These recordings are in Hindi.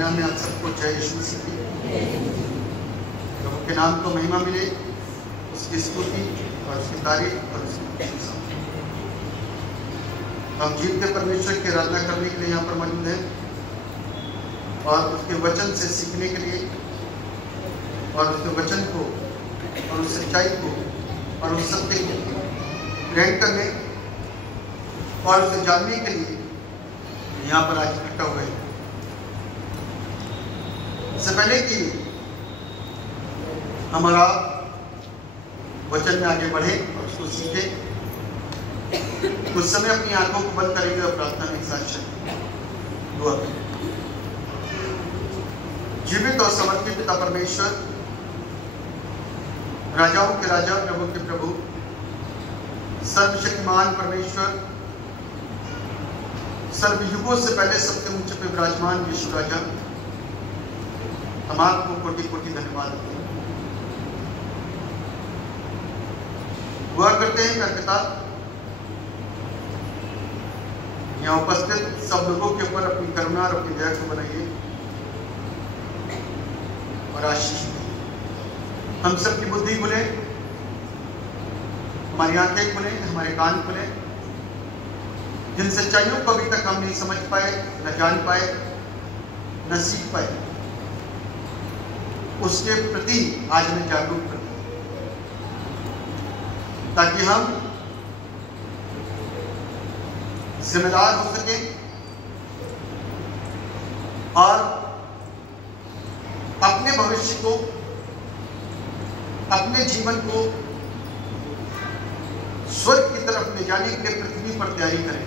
नाम में आप सबको जय यीशु मसीह की। प्रभु के नाम को महिमा मिले, उसकी स्तुति और उसकी तारीफ और उसकी प्रशंसा। हम जीवते परमेश्वर की आराधना करने के लिए यहाँ पर मौजूद हैं और उसके वचन से सीखने के लिए और उसके वचन को और उस सच्चाई को और उस सत्य को ग्रहण करने और उसे जानने के लिए यहाँ पर आज इकट्ठा हुए हैं। इससे पहले कि हमारा वचन में आगे बढ़े और उसको सीखे, कुछ समय अपनी आंखों को बंद करेंगे और प्रार्थना में साथ दुआ करें। जीवित और समर्पित पिता परमेश्वर, राजाओं के राजा, प्रभु के प्रभु, सर्वशक्तिमान परमेश्वर, सर्वयुगों से पहले सबके ऊंचे पे विराजमान यीशु राजा, हम आपको कोटि कोटि धन्यवाद देते हैं। दुआ करते हैं मेरे पिता, यहाँ उपस्थित सब लोगों के ऊपर अपनी करुणा और अपनी दया को बनाइए और आशीष दीजिए। हम सबकी बुद्धि खुले, हमारी आंखें खुले, हमारे कान खुले, जिन सच्चाइयों को अभी तक हम नहीं समझ पाए, न जान पाए, न सीख पाए, उसके प्रति आज हमें जागरूक करते हैं, ताकि हम जिम्मेदार हो सके और अपने भविष्य को, अपने जीवन को स्वर्ग की तरफ ले जाने के लिए पृथ्वी पर तैयारी करें।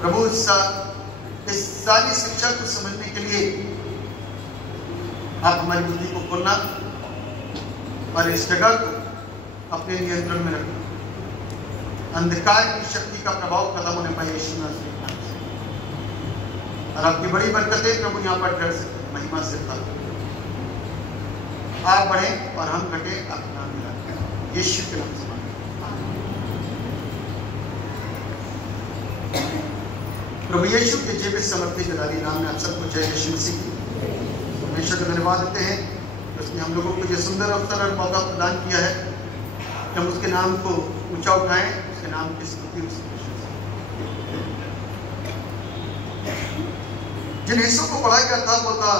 प्रभु इस सारी शिक्षा को समझने के लिए आप हमारी बुद्धि को खोलना और इस जगह को अपने नियंत्रण में रखना। अंधकार की शक्ति का प्रभाव खत्म होने पाए यीशु नाम से। और आपकी बड़ी बरकतें प्रभु यहाँ पर ठहर सके, महिमा से था। आप बढ़े और हम घटे, आपका नाम मिला यीशु के नाम से। प्रभु यीशु के जीवित समर्पित जलाली नाम में आप सबको जय यीशु मसीह की। परमेश्वर को धन्यवाद देते हैं कि उसने हम लोगों को ये सुंदर अवसर और मौका प्रदान किया है कि हम उसके नाम को ऊंचा उठाएं, उसके नाम की स्तुति, जिन हिस्सों को पढ़ा गया था वो था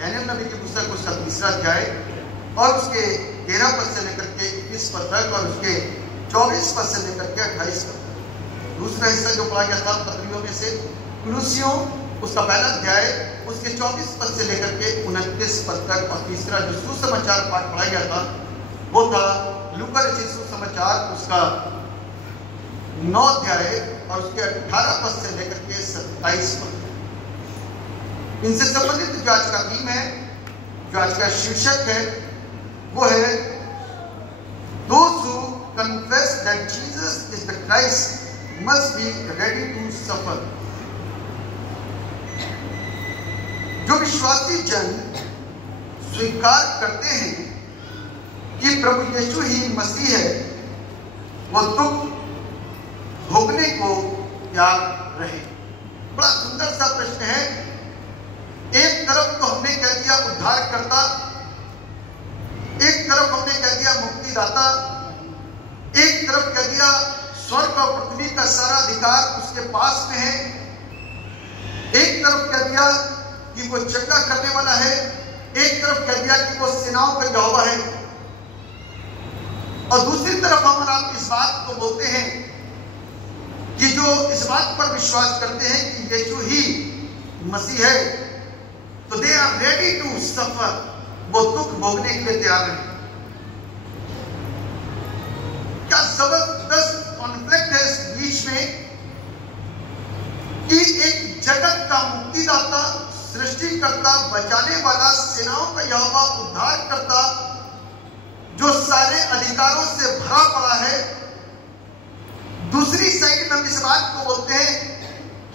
दानियल नबी की पुस्तक, उसका 3रा अध्याय और उसके 13 पद से लेकर के 21 पद तक और उसके 24 पद से लेकर के 28 पद तक। दूसरा हिस्सा जो पढ़ा गया था पत्रियों में से कुलुसियों, उसका 1 अध्याय, उसके 24 पद से लेकर के 29 पद तक। और तीसरा जो सुसमाचार पाठ पढ़ा गया था वो था लूका रचित सुसमाचार, उसका 9 अध्याय और उसके 18 पद से लेकर के 27 पद। इनसे संबंधित जो आज का थीम है, जो आज का शीर्षक है, वो है Those who confess that Jesus is the Christ must be ready to suffer। जो विश्वासी जन स्वीकार करते हैं कि प्रभु यीशु ही मसीह है, वो दुख भोगने को तैयार रहे। बड़ा सुंदर सा प्रश्न है। एक तरफ तो हमने कह दिया उद्धारकर्ता, एक तरफ हमने कह दिया मुक्तिदाता, एक तरफ कह दिया स्वर्ग और पृथ्वी का सारा अधिकार उसके पास में है, एक तरफ कह दिया कि वो चंगा करने वाला है, एक तरफ कह दिया कि वो सेनाओं का यहोवा है, और दूसरी तरफ हम आप इस बात को बोलते हैं कि जो इस बात पर विश्वास करते हैं कि यीशु ही मसीह है, तो they are ready to suffer, वो दुख भोगने के लिए तैयार है। क्या जबरदस्त कॉन्फ्लिक्ट है इस बीच में कि एक जगत का मुक्तिदाता, सृष्टिकर्ता, बचाने वाला, सेनाओं का यहोवा, उद्धार करता, जो सारे अधिकारों से भरा पड़ा है, दूसरी साइड में हम इस बात को बोलते हैं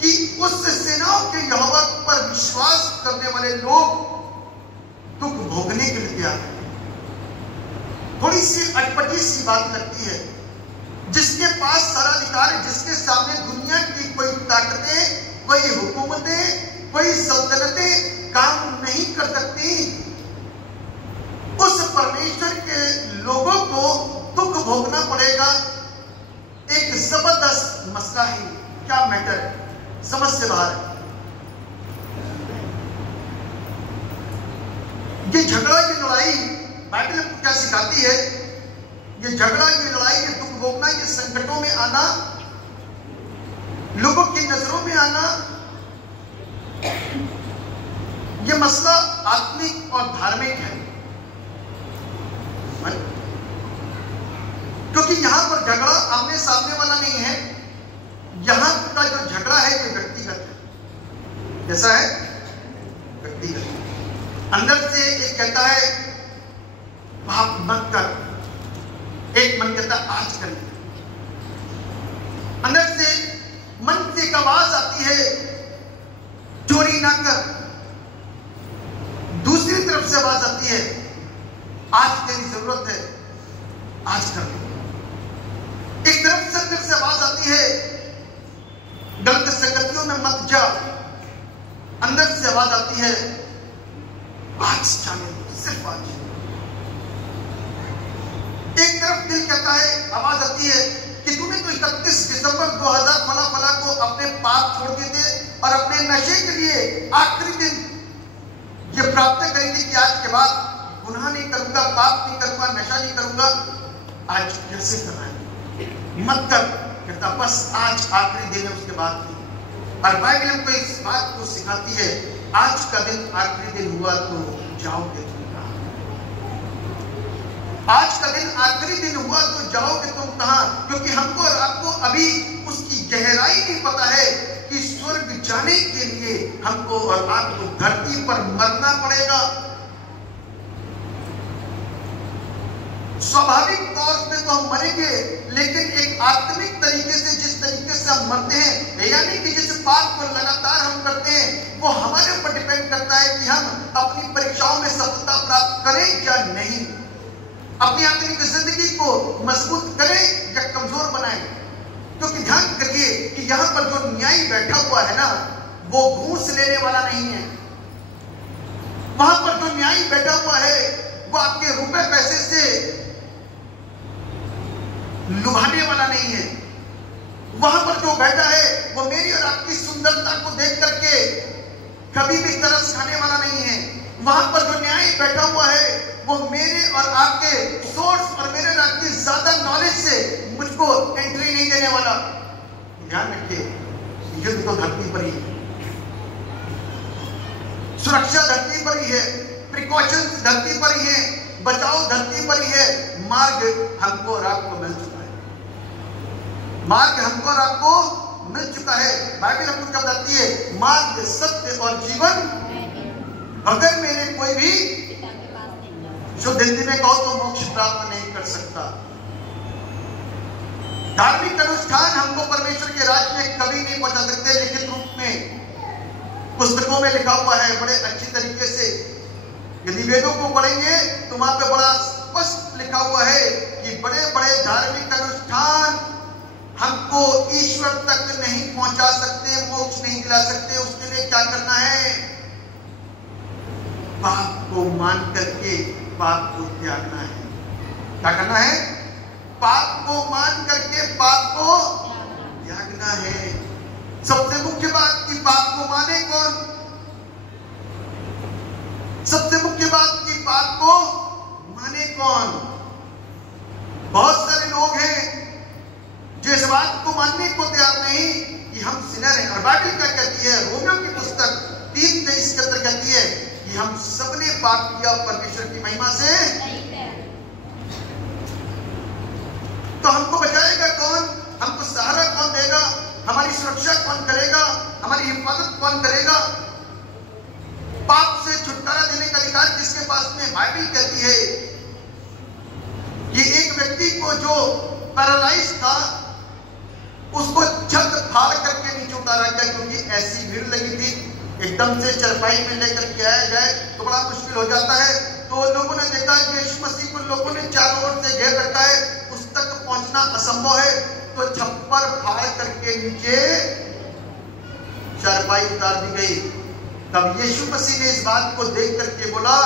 कि उस सेनाओं के यहोवा पर विश्वास करने वाले लोग दुख भोगने के लिए तैयार हैं। थोड़ी सी अटपटी सी बात लगती है। जिसके पास सारा अधिकार है, जिसके सामने दुनिया की कोई ताकतें, कोई हुकूमतें, कोई सल्तनतें काम नहीं कर सकती। उस परमेश्वर के लोगों को दुख भोगना पड़ेगा। एक जबरदस्त मसला है, क्या मैटर है, समझ से बाहर है। ये झगड़ा, ये लड़ाई बाइबल हमको क्या सिखाती है? ये झगड़ा, ये लड़ाई, ये दुख भोगना, ये संकटों में आना, लोगों की नजरों में आना, ये मसला आत्मिक और धार्मिक है। क्योंकि यहां पर झगड़ा आमने सामने वाला नहीं है, यहां का जो झगड़ा है ये व्यक्तिगत है। कैसा है? व्यक्तिगत। अंदर से एक कहता है पाप मत कर, एक मन कहता है आज कर। अंदर से मन से एक आवाज आती है चोरी ना कर, दूसरी तरफ से आवाज आती है आज तेरी जरूरत है, आज कर। एक तरफ से अंदर से आवाज आती है गलत संगतियों में मत जा, अंदर से आवाज आती है आज जाने दो, सिर्फ आज। एक तरफ दिल कहता है, आवाज आती है कि तूने तो 31 दिसंबर 2000 फला को अपने पाप छोड़ दिए थे और अपने नशे के लिए आखिरी दिन ये प्राप्त करेंगे कि आज के बाद गुनाह नहीं करूंगा, पाप नहीं करूंगा, नशा नहीं करूंगा। आज कैसे करना है? मत कर। कहता बस आज आखिरी दिन है, उसके बाद नहीं। और बाइबल हमको इस बात को सिखाती है, आज का दिन आखिरी दिन हुआ तो जाओगे तुम कहां? आज का दिन आखिरी दिन हुआ तो जाओगे तुम कहां? क्योंकि हमको और आपको अभी उसकी गहराई नहीं पता है कि स्वर्ग जाने के लिए हमको और आपको धरती पर मरना पड़ेगा। स्वाभाविक तौर पे तो हम मरेंगे, लेकिन एक आत्मिक तरीके से, जिस तरीके से हम मरते हैं, यानी कि जिस बात को लगातार हम करते हैं, वो हमारे ऊपर डिपेंड करता है कि हम अपनी परीक्षाओं में सफलता प्राप्त करें या नहीं, अपनी आत्मिक जिंदगी को मजबूत करें या कमजोर बनाएं। क्योंकि ध्यान करिए कि यहां पर जो न्यायी बैठा हुआ है ना, वो घूस लेने वाला नहीं है। वहां पर जो न्यायी बैठा हुआ है वो आपके रुपए पैसे से लुभाने वाला नहीं है। वहां पर जो बैठा है वो मेरी और आपकी सुंदरता को देख करके कभी भी तरस खाने वाला नहीं है। वहां पर जो न्याय बैठा हुआ है वो मेरे और आपके सोर्स और मेरे और आपकी ज्यादा नॉलेज से मुझको एंट्री नहीं देने वाला। ध्यान रखिए, युद्ध तो धरती पर ही है, सुरक्षा धरती पर ही है, प्रिकॉशंस धरती पर ही है, बचाव धरती पर ही है। मार्ग हमको और आपको मिल चुका है, मार्ग हमको और आपको मिल चुका है। बाइबल हमको क्या बताती है? मार्ग, सत्य और जीवन, बगैर मेरे कोई भी शुद्ध हिंदी में कहो तो मोक्ष प्राप्त नहीं कर सकता। धार्मिक अनुष्ठान हमको परमेश्वर के राज्य में कभी नहीं पहुंचा सकते। लिखित रूप में पुस्तकों में लिखा हुआ है बड़े अच्छी तरीके से। यदि वेदों को पढ़ेंगे तो वहां पे बड़ा स्पष्ट लिखा हुआ है कि बड़े बड़े धार्मिक अनुष्ठान हमको ईश्वर तक नहीं पहुंचा सकते, मोक्ष नहीं दिला सकते। उसके लिए क्या करना है? पाप को मान करके पाप को त्यागना है। क्या करना है? पाप को मान करके पाप को त्यागना है। सबसे मुख्य बात कि पाप को माने कौन? सबसे मुख्य बात कि पाप को माने कौन? बहुत सारे लोग हैं जो इस बात को मानने को तैयार नहीं कि हम सिनर हैं। और बाइबल क्या कहती है? रोमियो की पुस्तक 3:23 के अंदर कहती है कि हम सबने पाप किया परमेश्वर की महिमा से। तो हमको बचाएगा कौन? हमको सहारा कौन देगा? हमारी सुरक्षा कौन करेगा? हमारी हिफाजत कौन करेगा? पाप से छुटकारा देने का अधिकार किसके पास में? बाइबल कहती है कि एक व्यक्ति को जो पैरालाइज था उसको छत फाड़ करके नीचे उतारा गया, क्योंकि ऐसी भीड़ लगी थी। एकदम से चरपाई में लेकर के आया जाए तो बड़ा मुश्किल हो जाता है। तो लोगों ने देखा कि यीशु मसीह को लोगों ने चारों ओर से घेर रखा है, उस तक पहुंचना असंभव है। तो छप्पर फाड़ करके नीचे चारपाई उतार दी गई। तब यीशु मसीह ने इस बात को देख करके बोला,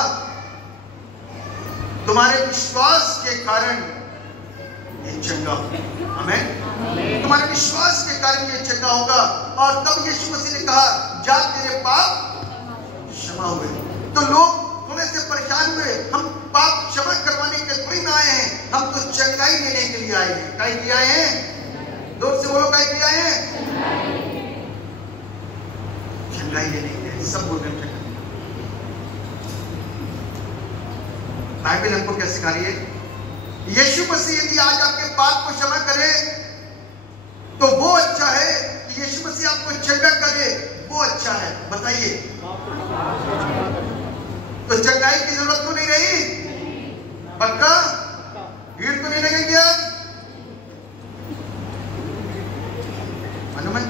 तुम्हारे विश्वास के कारण ये चंगा होगा। आमीन। तुम्हारे विश्वास के कारण ये चंगा होगा। और तब यीशु मसीह ने कहा, जा तेरे पाप क्षमा हुए। तो लोग थोड़े से परेशान हुए, हम पाप क्षमा करवाने के थोड़ी ना आए हैं, हम तो चंगाई लेने के लिए आए हैं। काय के लिए आए हैं? जोर से बोलो, काय के लिए आए हैं? चंगाई लेने के लिए। सब बोल रहे हैं बाइबल हमको क्या सिखा रही है? यीशु मसीह यदि आज आपके पाप को क्षमा करे तो वो अच्छा है कि यीशु मसीह आपको चंगा करे, वो अच्छा है। बताइए, तो चंगाई की जरूरत तो नहीं रही? पक्का? भीड़ तो नहीं लगेगी आज? मालूम है,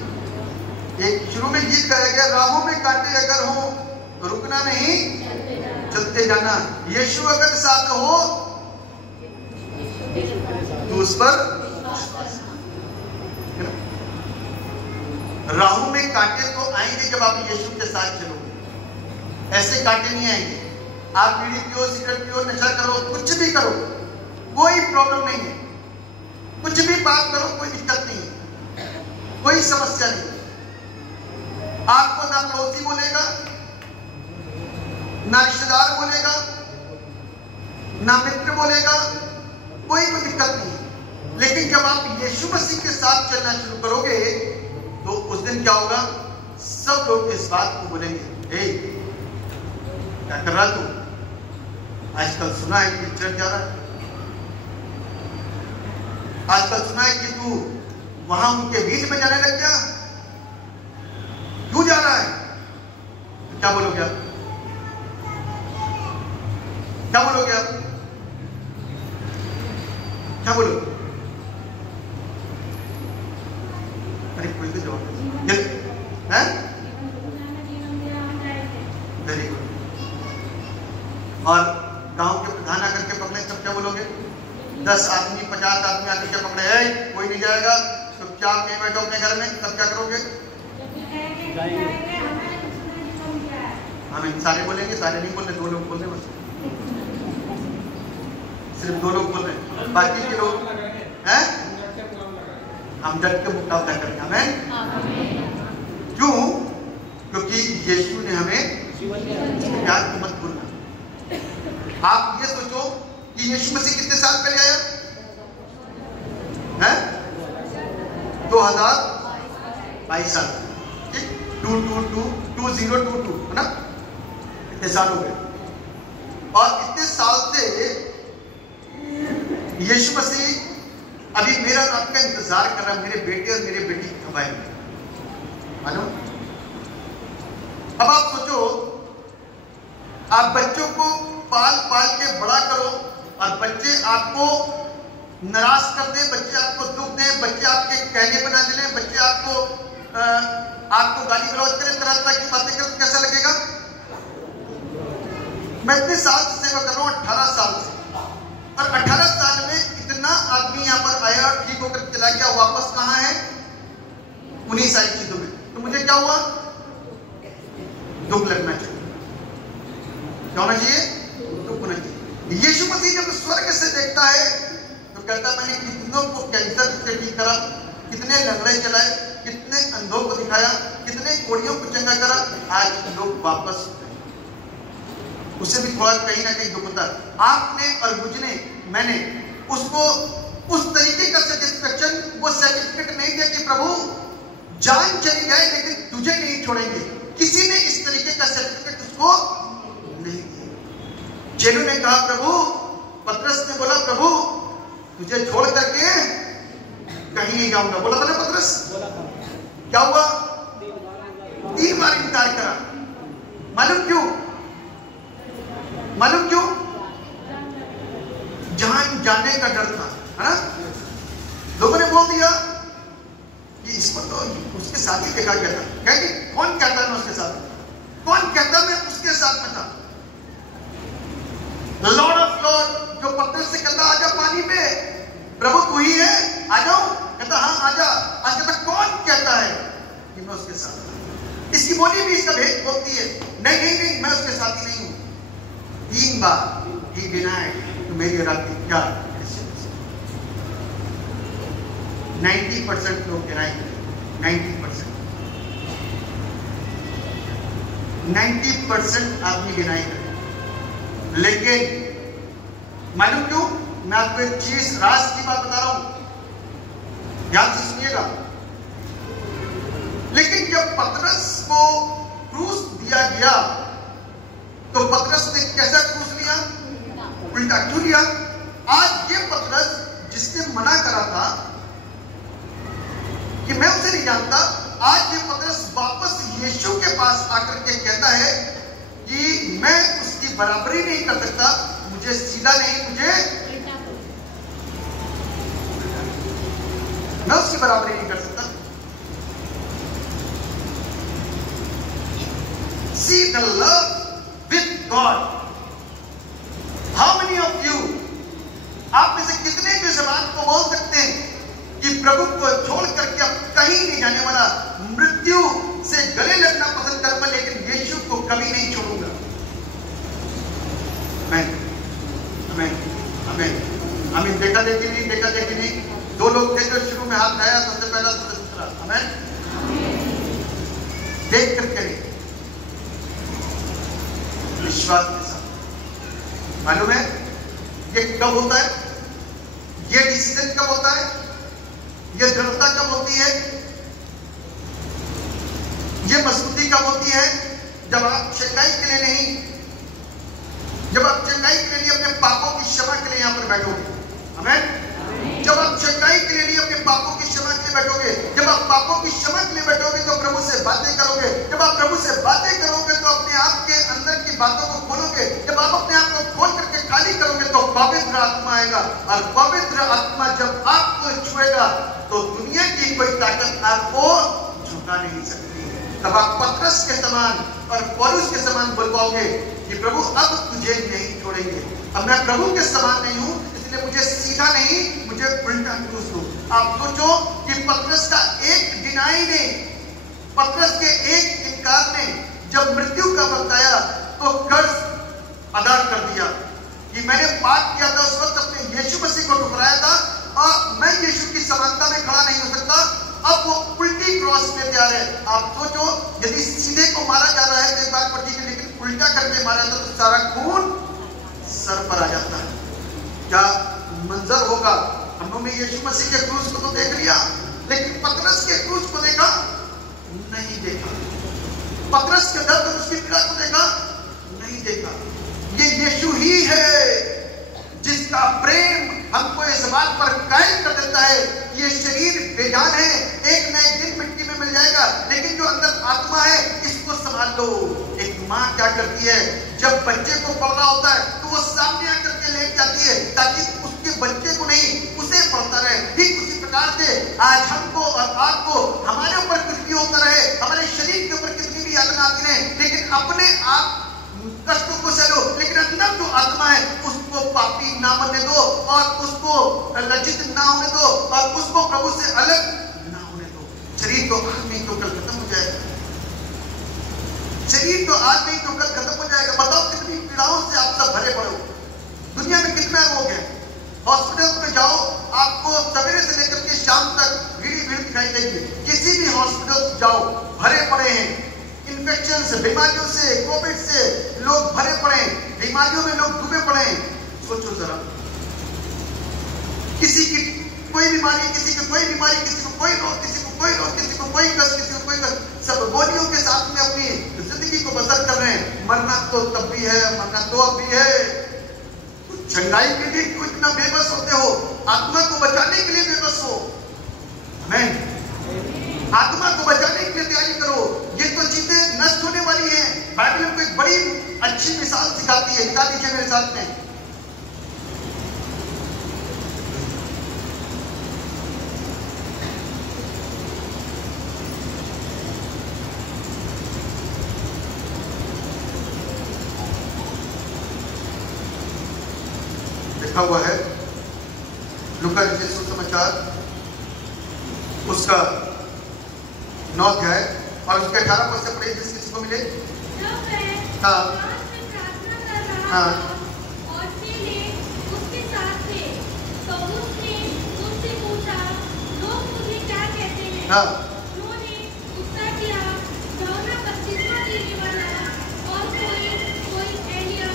एक शुरू में गीत गाया गया, राहों में कांटे अगर हो तो रुकना नहीं, चलते जाना। यीशु अगर साथ हो तो उस पर राहों में कांटे तो आएंगे जब आप यीशु के साथ चलोगे। ऐसे कांटे नहीं आएंगे। आप बीड़ी पियो, सिगरेट पियो, नशा करो, कुछ भी करो, कोई प्रॉब्लम नहीं है। कुछ भी बात करो, कोई दिक्कत नहीं है, कोई समस्या नहीं। आपको ना पड़ोसी बोलेगा, ना रिश्तेदार बोलेगा, ना मित्र बोलेगा, कोई दिक्कत नहीं है। लेकिन जब आप यीशु मसीह के साथ चलना शुरू करोगे तो उस दिन क्या होगा? सब लोग इस बात को बोलेंगे, ए क्या कर रहा तू? आजकल सुना है कि चर्च जा रहा है, आजकल सुना है कि तू वहां उनके बीच में जाने लग गया, क्यों जा रहा है? क्या बोलोगे आप? क्या बोलोगे आप? क्या बोलोगे? अरे कोई तो जवाब है? Very good. और गांव के प्रधान आकर के पकड़े तब क्या बोलोगे? 10 आदमी 50 आदमी आकर के पकड़े, है कोई नहीं जाएगा, तो क्या आप कहीं बैठो अपने घर में, तब क्या करोगे? हम सारे बोलेंगे? सारे नहीं बोल रहे, 2 लोग बोल रहे, बस सिर्फ 2 लोग बोल रहे, बाकी के लोग हैं हम डट के मुकाबला करेंगे। हमें क्यों? क्योंकि यीशु ने हमें प्यार को मत भूलना। आप ये सोचो कि यीशु मसीह कितने साल पहले आया है? 2022 साल, ठीक, 2022 है ना? इतने साल हो गए। और इतने साल से यीशु मसीह अभी मेरा आपका इंतजार कर रहा है, मेरे बेटे और मेरे बेटी कब आएंगे। मालूम? अब आप सोचो, आप बच्चों को पाल पाल के बड़ा करो और बच्चे आपको नाराज कर दे, बच्चे आपको दुख दे, बच्चे आपके कहने पर ना चले, बच्चे आपको गाली गलौज करें, तरह तरह की बातें करें, तो कैसा लगेगा? मैं इतने साल से सेवा कर रहा हूं, 18 साल से, और 18 साल में इतना आदमी यहाँ पर आया और ठीक होकर चला गया, वापस कहाँ है? उन्हीं सारी चीजों में। तो मुझे क्या हुआ? दुख लगना चाहिए। क्या होना चाहिए? दुख होना चाहिए। यीशु मसीह जब स्वर्ग से देखता है तो कहता, मैंने कितनों को कैंसर से ठीक करा, कितने लंगड़े चलाए, कितने अंधों को दिखाया, कितने कोढ़ियों को चंगा करा, आज लोग वापस। उसे भी थोड़ा कहीं ना कहीं दुख होता है। आपने और मुझने, मैंने उसको उस तरीके का सेटिस्फेक्शन, वो सर्टिफिकेट नहीं दिया कि प्रभु जान चली जाए लेकिन तुझे नहीं छोड़ेंगे। किसी ने इस तरीके का सर्टिफिकेट उसको नहीं दिया। जेलू ने कहा, प्रभु, पतरस ने बोला, प्रभु तुझे छोड़ करके कहीं नहीं जाऊंगा। बोला था ना पतरस? क्या हुआ? 3 बार इनकार करा। मालूम क्यों? मालूम क्यों? जान जाने का डर था, है ना? लोगों ने बोल दिया कि इस पर तो उसके साथ ही देखा गया था। कहेंगे कौन कहता मैं उसके साथ? कौन कहता मैं उसके साथ में था? लॉर्ड ऑफ लॉर्ड जो पतरस से कहता, आजा पानी पे, प्रभु तू ही है, आ जाओ। कहता हाँ आजा। आज कहता कौन कहता है कि मैं उसके साथ था? इसकी बोली भी इसका भेद बोलती है, नहीं नहीं नहीं, मैं उसके साथी नहीं हूं। 3 बार ही डिनाइड तो मेरी और आपकी क्या 90% लोग डिनाई करें, 90% आदमी डिनाई करें। लेकिन मालूम क्यों? मैं आपको एक चीज, राज की बात बता रहा हूं, ध्यान से सुनिएगा। लेकिन जब पतरस को क्रूस दिया गया तो पतरस ने कैसा क्रूस लिया? उल्टा क्यों लिया? आज ये पतरस जिसने मना करा था कि मैं उसे नहीं जानता, आज ये पतरस वापस यीशु के पास आकर के कहता है कि मैं उसकी बराबरी नहीं कर सकता, मुझे सीधा नहीं, मुझे मैं उसकी बराबरी नहीं कर सकता। See the love with God. How many of you, आप में से कितने जो जबान को बोल सकते हैं कि प्रभु को छोड़ करके अब कहीं नहीं जाने वाला, मृत्यु से गले लगना पसंद करूंगा लेकिन यीशु को कभी नहीं छोड़ूंगा? आमीन, आमीन, आमीन, आमीन। देखा देखी नहीं, देखा देखी नहीं। 2 लोग थे जो शुरू में हाथ उठाया, सबसे पहला सबसे दूसरा। आमीन, देख करके नहीं, विश्वास के साथ। मालूम है ये कब होता है? ये डिसीजन कब होता है? ये दृढ़ता कब होती है? ये मजबूती कब होती है? जब आप चंगाई के लिए नहीं, जब आप चंगाई के लिए अपने पापों की क्षमा के लिए यहां पर बैठोगे। आमीन। जब आप चंगाई के लिए अपने पापों की क्षमा के लिए बैठोगे, जब आप पापों की क्षमा के लिए बैठोगे तो प्रभु से बातें करोगे। जब आप प्रभु से बातें करोगे तो अपने आप के अंदर की बातों को खोलोगे। जब आप अपने आप को खोल करके खाली करोगे तो पवित्र आत्मा आएगा, और पवित्र आत्मा जब आपको छुएगा तो दुनिया की कोई ताकत आपको झुका नहीं सकती। तब आप पतरस के समान और पौलुस के समान बोल पाओगे कि प्रभु अब तुझे नहीं छोड़ेंगे। अब मैं प्रभु के समान नहीं हूं, इसलिए मुझे सीधा नहीं, मुझे उल्टा क्रूस दो। आप सोचो कि पतरस का एक डिनाई ने, पतरस के एक इनकार ने जब मृत्यु का वक्त आया तो कर्ज अदा कर दिया कि मैंने पाप किया था, उस वक्त अपने यीशु मसीह को ठुकराया था और मैं यीशु की समानता में खड़ा नहीं हो सकता। अब वो उल्टी क्रॉस पे तैयार है। आप सोचो यदि सीधे को मारा जा रहा है तो एक बात पड़ती है, लेकिन उल्टा करके मारा जाता तो सारा खून सर पर आ जाता है। क्या मंजर होगा? हम लोगों ने यीशु मसीह के क्रूस को तो देख लिया, लेकिन पतरस के क्रूस को देखा नहीं? देखा। पतरस के दर्द और उसकी पीड़ा को देखा नहीं? देखा। ये यीशु ही है जिसका प्रेम हमको इस बात पर कायम कर देता है। ये शरीर बेजान है, एक न एक दिन मिट्टी में मिल जाएगा, लेकिन जो अंदर आत्मा है इसको संभाल लो। एक माँ क्या करती है, जब बच्चे को पढ़ रहा होता है तो वो सामने आकर के लेट जाती है ताकि उसके बच्चे को नहीं, उसे पढ़ता रहे। ठीक उसी प्रकार से आज हमको और आपको, हमारे ऊपर कुछ भी होता रहे, हमारे शरीर के ऊपर कितनी भी यातना आती रहे, लेकिन अपने आप कष्टों को सहो, लेकिन अंदर जो आत्मा है उसको पापी ना बनने दो और उसको लज्जित ना होने दो और उसको प्रभु से अलग ना होने दो। शरीर तो आज नहीं तो कल खत्म हो जाएगा। शरीर तो आज नहीं तो कल खत्म हो जाएगा। बताओ कितनी पीड़ाओं से आप सब भरे पड़े हो। दुनिया में कितना रोग है। हॉस्पिटल में जाओ, आपको सवेरे से लेकर के शाम तक भीड़ दिखाई देगी। किसी भी हॉस्पिटल जाओ, भरे पड़े हैं। इन्फेक्शन से, बीमारियों से, कोविड से लोग भरे पड़े हैं, बीमारियों में लोग डूबे पड़े हैं। सोचो जरा, किसी की कोई बीमारी, किसी की कोई बीमारी, किसी को कोई रोग, किसी को कोई रोग, किसी को कोई कष्ट, किसी को कोई कष्ट, सब गोलियों के साथ में अपनी जिंदगी को बसर कर रहे हैं। मरना तो तब भी है, मरना तो अब भी है। चंगाई के लिए क्यों इतना बेबस होते हो? आत्मा को बचाने के लिए बेबस हो। आमीन। आत्मा को बचाने के लिए तैयारी करो। ये तो चीजें नष्ट होने वाली हैं। बाइबल हमको एक बड़ी अच्छी मिसाल सिखाती है, निकाल लीजिए मेरे साथ में। लिखा हुआ है लूका लिखे सुसमाचार उसका 9 अध्याय और उसके 18 पद से पढ़े जिस किसी को मिले। हाँ हाँ और चेले उसके साथ थे, तो उसने उनसे पूछा, लोग मुझे क्या कहते हैं? हाँ उन्होंने उत्तर दिया, यूहन्ना बपतिस्मा देने वाला, और कोई एलिया,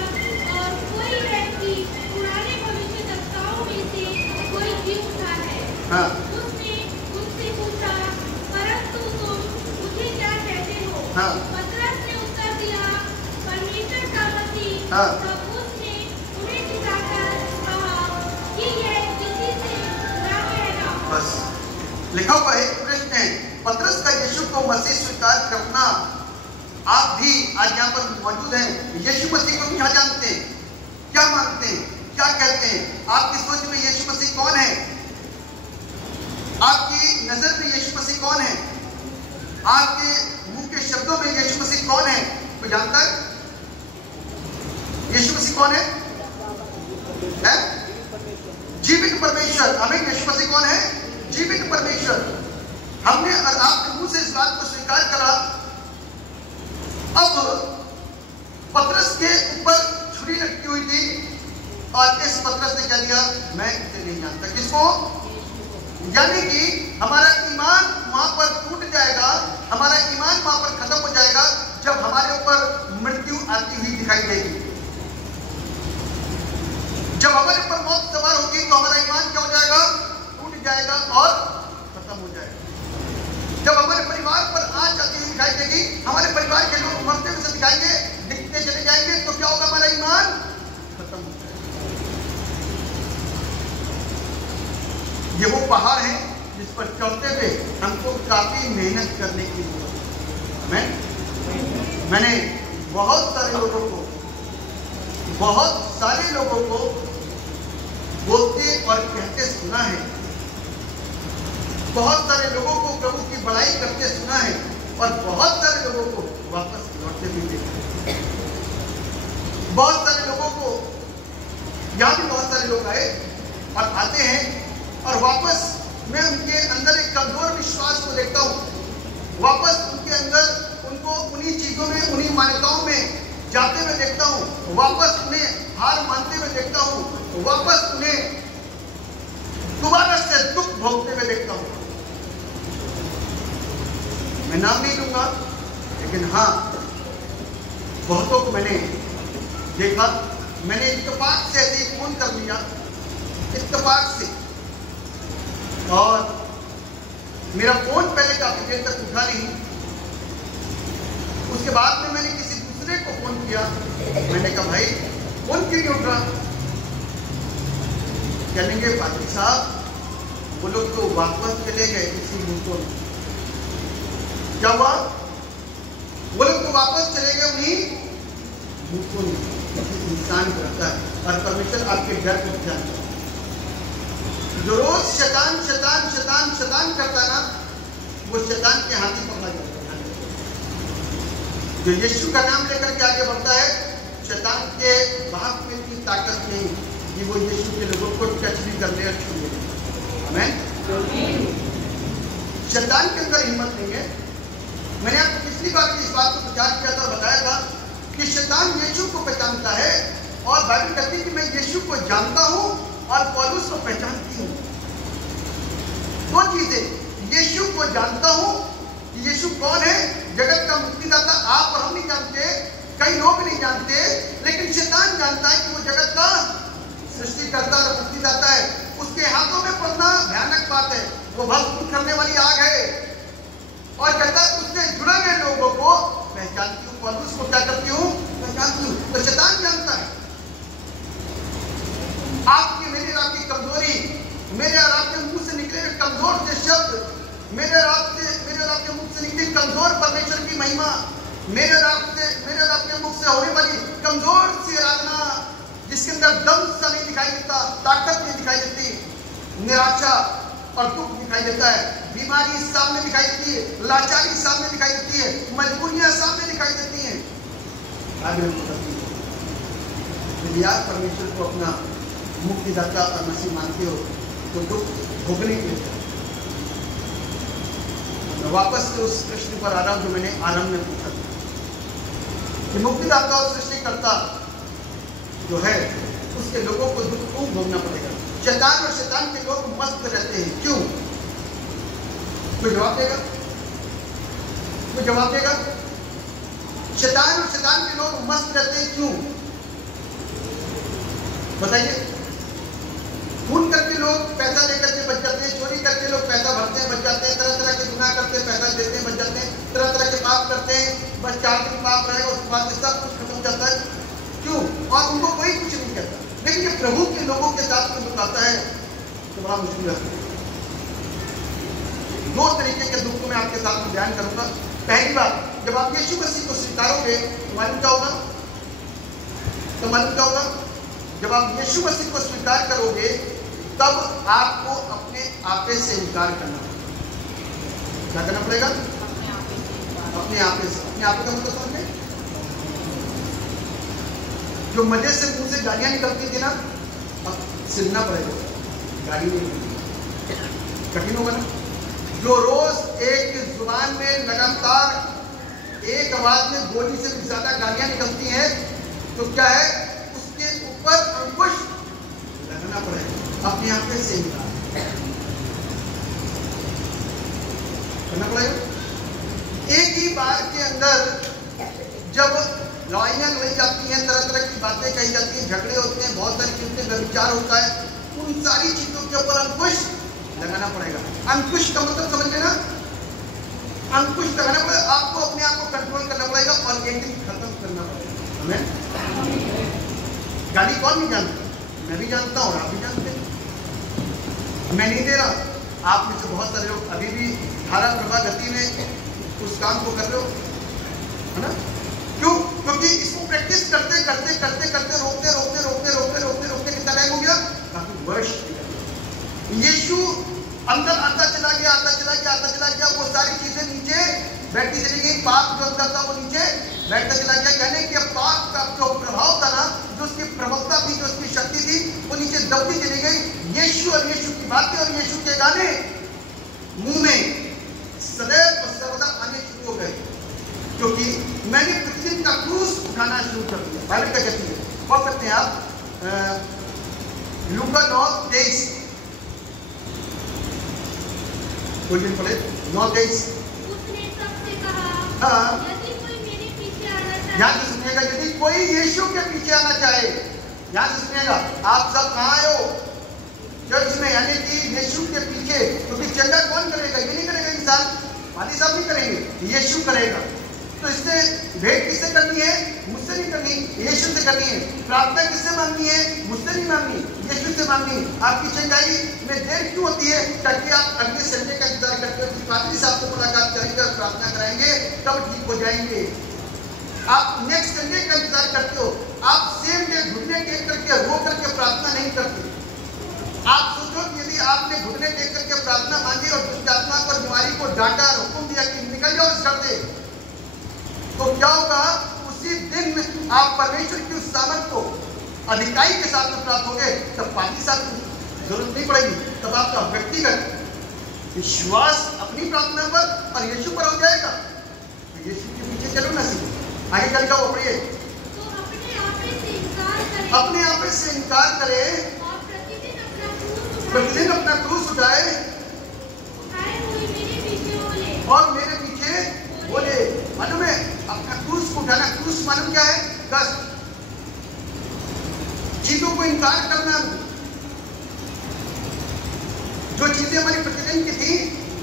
और कोई है कि पुराने भविष्यद्वक्ताओं में से कोई भी उठा है। हाँ उसने उनसे पूछा, परंतु तुम मुझे क्या कहते हो? हाँ पतरस ने उत्तर दिया, परमेश्वर का मसीह। हाँ। तब उसने उन्हें सिखाकर कहा कि यह किसी से ना कहना। बस लिखा हुआ है प्रश्न है, पतरस का यीशु को मसीह स्वीकार करना। आप भी आज यहाँ पर मौजूद हैं, यीशु मसीह को क्या जानते हैं, क्या मानते हैं, क्या कहते हैं? आपकी सोच में यीशु मसीह कौन है? आपकी नजर में यीशु मसीह कौन है? आपके मुंह के शब्दों में यीशु मसीह कौन है? कोई जानता है यीशु मसीह कौन है? जीवित परमेश्वर। हमें यीशु मसीह कौन है? जीवित परमेश्वर। हमने और आपके मुंह से इस बात को स्वीकार करा। अब पतरस के ऊपर छुरी लटकी हुई थी और इस पतरस ने क्या दिया? मैं इसे नहीं जानता। किसको? यानी कि हमारा ईमान वहां पर टूट जाएगा, हमारा ईमान वहां पर खत्म हो जाएगा जब हमारे ऊपर मृत्यु आती हुई दिखाई देगी। जब हमारे ऊपर मौत सवार होगी तो हमारा ईमान क्या हो जाएगा? टूट जाएगा और खत्म हो जाएगा। जब हमारे परिवार पर आंच आती हुई दिखाई देगी, हमारे परिवार के लोग मरते हुए दिखाएंगे, दिखते चले जाएंगे, तो क्या होगा? हमारा ईमान खत्म हो जाएगा। ये वो पहाड़ है जिस पर चढ़ते हुए हमको काफी मेहनत करने की जरूरत है। मैंने बहुत सारे लोगों को बोलते और कहते सुना है, बहुत सारे लोगों को प्रभु की बड़ाई करते सुना है, और बहुत सारे लोगों को वापस लौटते भी देखा है। बहुत सारे लोगों को, यहाँ भी बहुत सारे लोग आए और आते हैं, और वापस मैं उनके अंदर एक कमजोर विश्वास को देखता हूँ। वापस उनके अंदर उनको उन्हीं चीजों में, उन्हीं मान्यताओं में जाते हुए देखता हूँ। वापस उन्हें हार मानते हुए देखता हूँ। वापस उन्हें दोबारा से दुख भोगते हुए देखता हूँ। मैं नाम नहीं लूंगा, लेकिन हाँ, बहुतों को मैंने देखा। मैंने इत्तेफाक से ऐसे ही फोन कर लिया, इत्तेफाक से, और मेरा फोन पहले काफी देर तक उठा नहीं। उसके बाद में मैंने किसी दूसरे को फोन किया। मैंने कहा, भाई फोन क्यों नहीं उठ रहा? कहेंगे, पाजी साहब वो लोग तो वापस चले गए किसी मुल्कों में। क्या हुआ? वो लोग तो वापस चले गए उन्हीं मुल्कों में। इंसान करता है, और परमेश्वर आपके डर को जानता है। जो रोज शैतान शैतान शैतान शैतान करता है ना, वो शैतान के हाथी पकड़ा जाता है। जो यीशु का नाम लेकर के आगे बढ़ता है, शैतान के बाप में इतनी ताकत नहीं कि वो यीशु के लोगों को टच भी कर ले और छू ले। आमीन। शैतान के अंदर हिम्मत नहीं है। मैंने आपको पिछली बार भी इस बात को प्रचार किया था और बताया था कि शैतान यीशु को पहचानता है, और बाइबल कहती है कि मैं यीशु को जानता हूं और पौलुस को पहचानती हूं। दो चीजें, यीशु को जानता हूं, यीशु कौन है? जगत का मुक्तिदाता। आप और हम नहीं जानते, कई लोग नहीं जानते, लेकिन शैतान जानता है कि वो जगत का सृष्टिकर्ता और मुक्तिदाता है। उसके हाथों में पड़ना भयानक बात है। वो भस्म करने वाली आग है, और कहता है उससे जुड़े हुए लोगों को पहचानती हूँ। पौलुस को क्या करती हूँ? पहचानती हूँ। तो शैतान जानता है आपकी, मेरी और आपकी कमजोरी, मेरे और आपके मुंह से निकले हुए कमजोर से शब्द, मेरे और आपके मुख से निकली कमजोर परमेश्वर की महिमा, मेरे और आपके मुख से होने वाली कमजोर सी आराधना, जिसके अंदर दम सा नहीं दिखाई देता, ताकत नहीं दिखाई देती, निराशा और दुख दिखाई देता है, बीमारी सामने दिखाई देती है, लाचारी सामने दिखाई देती है, मजबूरियां सामने दिखाई देती हैं। यदि आप परमेश्वर को अपना मुक्तिदाता और मसीह मानते हो, तो दुख भोगने के लिए मैं वापस से उस प्रश्न पर आ रहा हूं जो मैंने आरंभ में पूछा था कि मुक्तिदाता और सृष्टिकर्ता जो है उसके लोगों को दुख खूब भोगना पड़ेगा। शैतान और शैतान के लोग मस्त रहते हैं, क्यों? कोई जवाब देगा? कोई जवाब देगा? शैतान और शैतान के लोग मस्त रहते हैं, क्यों? बताइए। खून करके लोग पैसा लेकर के बच जाते हैं, चोरी करके लोग पैसा भरते हैं, बच जाते हैं, तरह तरह के गुनाह करते हैं, पैसा देते हैं, बच जाते हैं, तरह तरह के पाप करते हैं, बस 4 दिन पाप रहेगा उसके बाद सब कुछ खत्म हो जाता है, क्यों? और उनको कोई कुछ नहीं कहता। लेकिन ये प्रभु के लोगों के साथ में दुख आता है तो बड़ा मुश्किल है। 2 तरीके के दुख को मैं आपके साथ में बयान करूंगा। पहली बात, जब आप यीशु मसीह को स्वीकारोगे तो मालूम क्या होगा? जब आप यीशु मसीह को स्वीकार करोगे तब आपको अपने आपे से इनकार करना पड़ेगा। क्या करना पड़ेगा? अपने आपे से। अपने आपे का मतलब समझे? जो मजे से मुंह से गालियां निकलती थी ना, अब सिलना पड़ेगा, गाली नहीं निकलती, कठिन होगा ना। जो रोज एक जुबान में लगातार एक आवाज में गोली से भी ज्यादा गालियां निकलती हैं, तो क्या है, उसके ऊपर अंकुश लगाना पड़ेगा, अपने आप से इनकार करना पड़ेगा। एक ही बार के अंदर जब लड़ाइयां लड़ी जाती हैं, तरह तरह की बातें कही जाती हैं, झगड़े होते हैं, बहुत सारी चीजें का विचार होता है, उन सारी चीजों के ऊपर अंकुश लगाना पड़ेगा। अंकुश का मतलब समझ लेना, अंकुश लगाना पड़ेगा, आपको अपने आप को कंट्रोल करना पड़ेगा और एक दिन खत्म करना पड़ेगा। हमें गाली कौन नहीं जानता? मैं भी जानता हूं और आप भी जानते हैं। मैं नहीं दे रहा, आप में से बहुत सारे लोग अभी भी धारा प्रभा गति में उस काम को कर रहे हो, है ना? क्यों? क्योंकि इसको प्रैक्टिस करते करते करते करते रोकते रोकते रोकते रोकते रोकते रोकते कितना टाइम हो गया? काफी वर्ष। यीशु अंदर आता चला गया, आता चला गया, आता चला गया, वो सारी चीजें नीचे बैठती चली गई, पाप जो अंदर था वो नीचे बैठता चला गया, यानी कि पाप का जो प्रभाव था ना, जो उसकी प्रबलता थी, जो उसकी शक्ति थी, वो नीचे दबती चली गई। यीशु और यीशु की बातें और यीशु के गाने मुंह में सदैव और सर्वदा आने शुरू हो गए, क्योंकि मैंने प्रतिदिन का क्रूस उठाना शुरू कर दिया। बाइबल क्या कहती है? पढ़ सकते हैं आप, लूका 9:23, कोई दिन पढ़े 9:23। उसने सबसे कहा, हाँ, यदि कोई मेरे पीछे आना चाहे, ध्यान से सुनिएगा, यदि कोई यीशु के पीछे आना चाहे, ध्यान से सुनिएगा। आप सब कहाँ आए हो? चर्च में, यानी कि यीशु के पीछे। क्योंकि चंदा कौन करेगा? ये नहीं करेगा इंसान, वाली साहब नहीं करेंगे, यीशु करेगा। तो इससे भेंट किससे करनी है? मुझसे नहीं करनी, यीशु से करनी है। प्रार्थना किससे मांगनी है? मुझसे नहीं मांगनी, यीशु से मांगनी। आपकी चंगाई में देर क्यों होती है? ताकि आप अगले संडे का इंतजार करते हो कि पादरी साहब को मुलाकात करेंगे और प्रार्थना कराएंगे, तब ठीक हो जाएंगे। आप नेक्स्ट संडे का इंतजार करते हो, आप सेम डे घुटने टेक करके रो करके प्रार्थना नहीं करते। आप सोचो कि यदि आपने घुटने टेक करके प्रार्थना मांगी और दुष्ट आत्मा को, बीमारी को डांटा, हुक्म दिया कि निकल जाओ इस घर से, तो क्या होगा? उसी दिन आप परमेश्वर की उस सामर्थ को अधिकाई के साथ में प्राप्त होंगे, तब पादी साहब की जरूरत नहीं पड़ेगी। तब आपका व्यक्तिगत विश्वास अपनी प्रार्थना पर और यीशु पर हो जाएगा। तो यीशु के पीछे चलो ना, सीधे आगे चल जाओ। पढ़िए, तो अपने आपे से इनकार करे, अपने आपे से इनकार करे और प्रतिदिन प्रतिदिन अपना क्रूस उठाए उठाए हुए मेरे पीछे बोले, और मेरे पीछे बोले। मालूम है अपना क्रूस को उठाना? क्रूस मालूम क्या है? कष्ट, चीजों को इनकार करना। जो चीजें हमारी प्रतिदिन की थी,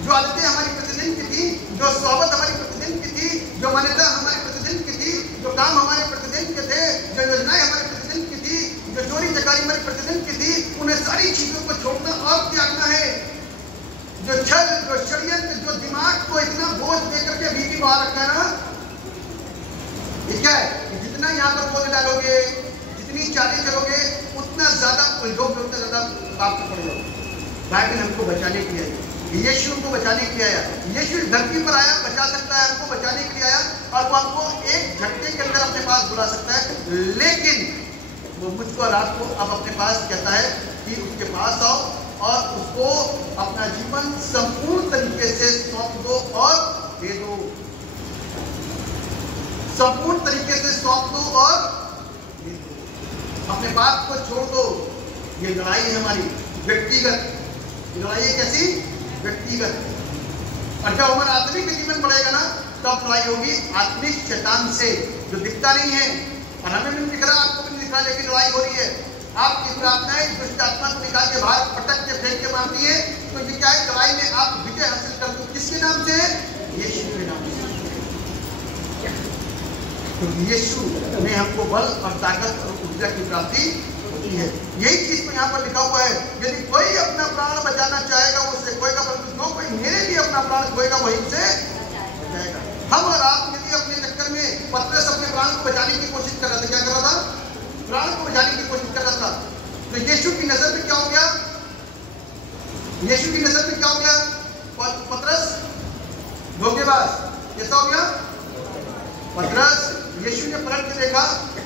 जो आदतें हमारी प्रतिदिन की थी, जो स्वभाव हमारी प्रतिदिन की थी, जो मान्यता हमारी प्रतिदिन की थी, जो काम हमारे प्रतिदिन के थे, जो योजनाएं हमारी प्रतिदिन की थी, जो चोरी चकारी हमारी प्रतिदिन की थी, उन्हें सारी चीजों को छोड़ना और त्यागना है। जो छल, जो षड्यंत्र, जो दिमाग को इतना बोझ देकर के भीगी बाहर रखा है ना, ये क्या है? जितना यहाँ पर बोझ डालोगे, जितनी चालें चलोगे, उतना ज्यादा उलझोगे, उतना ज्यादा पाप में पड़ जाओगे। बाइबल हमको बचाने के लिए आया, यीशु हमको बचाने के लिए आया। यीशु इस धरती पर आया, बचा सकता है, हमको बचाने के लिए आया, और वो हमको एक झटके के अंदर अपने पास बुला सकता है। लेकिन वो मुझको और आपको अब अपने पास कहता है कि उसके पास आओ और उसको अपना जीवन संपूर्ण तरीके से सौंप दो और दे दो। संपूर्ण तरीके से सौंप दो और दे दो। अपने बात को छोड़ दो। ये लड़ाई है हमारी व्यक्तिगत लड़ाई है। कैसी? व्यक्तिगत। और जब हमारा आत्मिक जीवन बढ़ेगा ना, तब लड़ाई होगी आत्मिक शैतान से, जो दिखता नहीं है और हमें भी नहीं दिख रहा, आपको भी नहीं दिख रहा, लेकिन लड़ाई हो रही है। आपकी प्रार्थनाएं दुष्ट आत्मा को निकाल के बाहर पटक के फेंक के मारती है। तो ये क्या है? लड़ाई में आप विजय हासिल कर दो। किसके नाम से? यीशु के नाम से। तो यीशु ने हमको बल और ताकत और ऊर्जा की प्राप्ति होती है। यही चीज में यहाँ पर लिखा हुआ है, यदि कोई अपना प्राण बचाना चाहेगा वो उसे खोएगा, परंतु जो कोई मेरे लिए अपना प्राण खोएगा वही उसे बचाएगा। हम और आप यदि अपने चक्कर में पतरस अपने प्राण को बचाने की कोशिश कर रहा था, क्या कर रहा था? प्राण को बचाने की कोशिश कर रहा था। तो यीशु की नजर में क्या हो गया? यीशु की नजर में क्या हो गया? पतरस धोखेबाज। कैसा हो गया? पतरस, यीशु ने पलट के देखा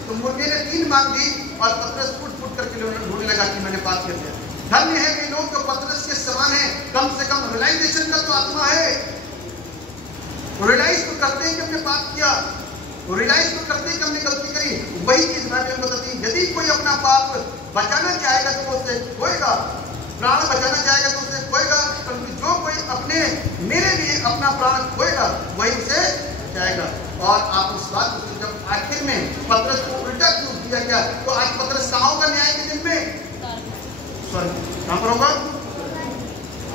तो मुर्गे ने 3 मांग दी और पतरस फुट करके ढूंढने लगा कि मैंने पाप कर दिया। धन्य है वे लोग जो पतरस के समान है। कम से कम रियलाइजेशन का तो आत्मा है। रियलाइज तो करते हैं कि हमने पाप किया, रियलाइज तो करते हैं कि हमने गलती करी। वही चीज बाइबल बताती है, यदि कोई अपना पाप बचाना चाहेगा तो वो उसे खोएगा, प्राण बचाना चाहेगा तो उसे खोएगा, परंतु जो कोई अपने मेरे लिए अपना प्राण खोएगा वही उसे बचाएगा। और आप उस बात को जब आखिर में पतरस को उल्टा क्यों दिया गया, तो आज पतरस कहाँ होगा न्याय के दिन में? स्वर्ग। कहाँ पर होगा?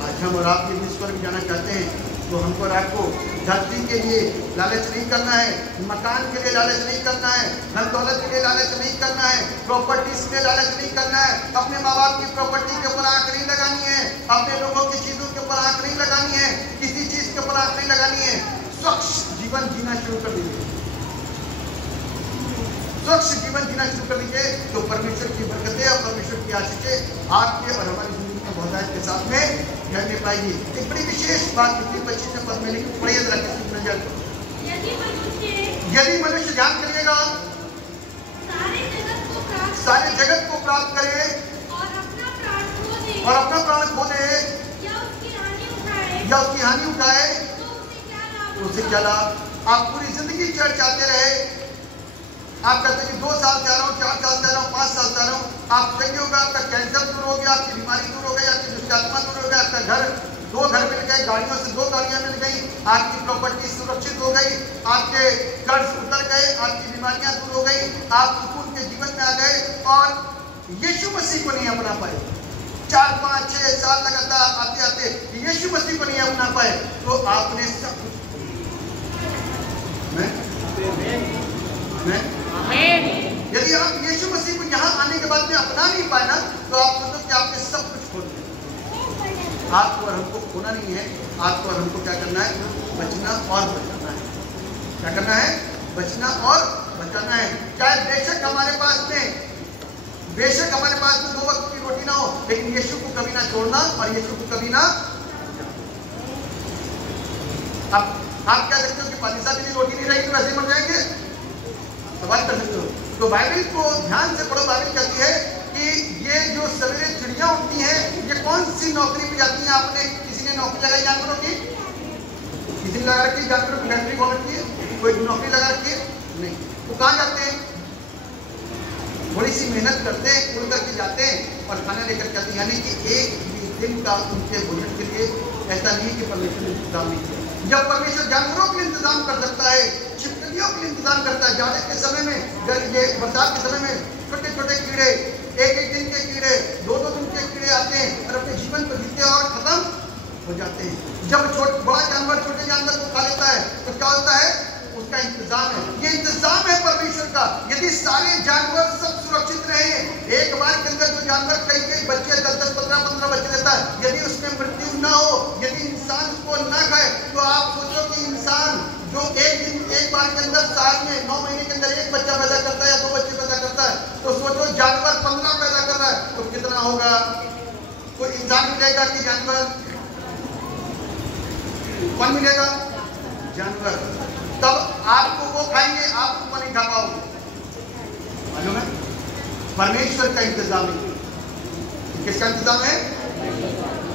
आज हम और आप यदि स्वर्ग जाना चाहते हैं तो हमको और आपको धरती के लिए लालच नहीं करना है, मकान के लिए लालच नहीं करना है, धन दौलत के लिए लालच नहीं करना है, प्रॉपर्टीज के लिए लालच नहीं करना है, अपने माँ बाप की प्रॉपर्टी के ऊपर आंख नहीं लगानी है, अपने लोगों की चीजों के ऊपर आंख नहीं लगानी है, किसी चीज के ऊपर आंख नहीं लगानी है। स्वच्छ जीवन जीना शुरू कर दीजिए। स्वच्छ जीवन जीना शुरू कर दीजिए तो परमेश्वर की बरकतें और परमेश्वर की आशीषें आपके और हमारी जिंदगी में बहुतायत के साथ में घरने पाएगी। एक बड़ी विशेष बात 25 पद में लिखी, पढ़िए जरा किसी नजर। यदि मनुष्य ध्यान करिएगा सारे जगत को प्राप्त करे और अपना प्राण खो दे या उसकी हानि उठाए तो उसे क्या लाभ? आप पूरी जिंदगी चढ़ चाहते रहे, आप कहते हैं कि 2 साल चाह रहा हूँ, 4 साल चाह रहा हूँ, 5 साल चाह रहा हूँ, आप सही होगा, आपका कैंसर दूर हो गया, आपकी बीमारी दूर हो गई, आपकी दुष्ट आत्मा दूर हो गया, आपका घर 2 घर मिल गए, गाड़ियों से 2 गाड़ियां मिल गई, आपकी प्रॉपर्टी सुरक्षित हो गई, आपके कर्ज उतर गए, आपकी बीमारियां दूर हो गई, आप सुकून के जीवन में आ गए और यीशु मसीह को नहीं अपना पाए। 4, 5, 6 साल लगातार आते आते यीशु मसीह को नहीं अपना पाए तो आपने सब कुछ यदि आप यीशु मसीह को यहाँ आने के बाद में अपना नहीं पाए ना, तो आप सोचो कि आपने सब कुछ खो दिया। आपको और हमको खोना नहीं है, आपको और हमको क्या करना है? बचना और बचाना है। क्या करना है? बचना और बचाना है। चाहे बेशक हमारे पास में 2 वक्त की रोटी ना हो, लेकिन यीशु को कभी ना छोड़ना और यीशु को कभी ना। अब आप क्या देखते हो कि पाकिस्तान की रोटी नहीं रहेगी तो वैसे मर जाएंगे? सवाल कर सकते हो। तो बाइबल को ध्यान से पढ़ो। बाइबल कहती है कि ये जो सवेरे चिड़िया उठती हैं, ये कौन सी नौकरी पे जाती हैं? आपने किसी ने नौकरी लगाई जानवरों की? किसी ने लगा रखी जानवरों की फैक्ट्री खोल रखी है? कोई नौकरी लगा रखी है? नहीं। वो कहाँ जाते हैं? थोड़ी सी मेहनत करते हैं, उड़ करके जाते हैं और खाना लेकर के आते हैं। यानी कि एक दिन का उनके भोजन के लिए ऐसा नहीं कि परमेश्वर ने इंतजाम नहीं किया। जब परमेश्वर जानवरों के लिए इंतजाम कर सकता है, छिपकलियों के लिए इंतजाम करता है, जाड़े के समय में, ये बरसात के समय में छोटे छोटे कीड़े, एक दिन के कीड़े, 2 दिन के कीड़े आते हैं और अपने जीवन को जीते और खत्म हो जाते हैं। जब बड़ा जानवर छोटे जानवर को खा लेता है तो क्या होता है? उसका इंतजाम है। ये इंतजाम है परमेश्वर का। यदि सारे जानवर सब सुरक्षित रहे, एक बार के अंदर जो जानवर कई बच्चे 10, 15 बच्चे देता है, यदि उसमें मृत्यु ना हो, यदि इंसान उसको ना खाए, तो आप सोचो कि इंसान जो एक बार के अंदर साल में 9 महीने के अंदर 1 बच्चा पैदा करता है या 2 बच्चे पैदा करता है, तो सोचो जानवर 15 पैदा कर रहा है तो कितना होगा? कोई इंसान मिलेगा कि जानवर? कौन मिलेगा? जानवर। तब आपको वो खाएंगे, आप उसको नहीं खा पाओगे। मालूम है? परमेश्वर का इंतजाम है। किसका इंतजाम है?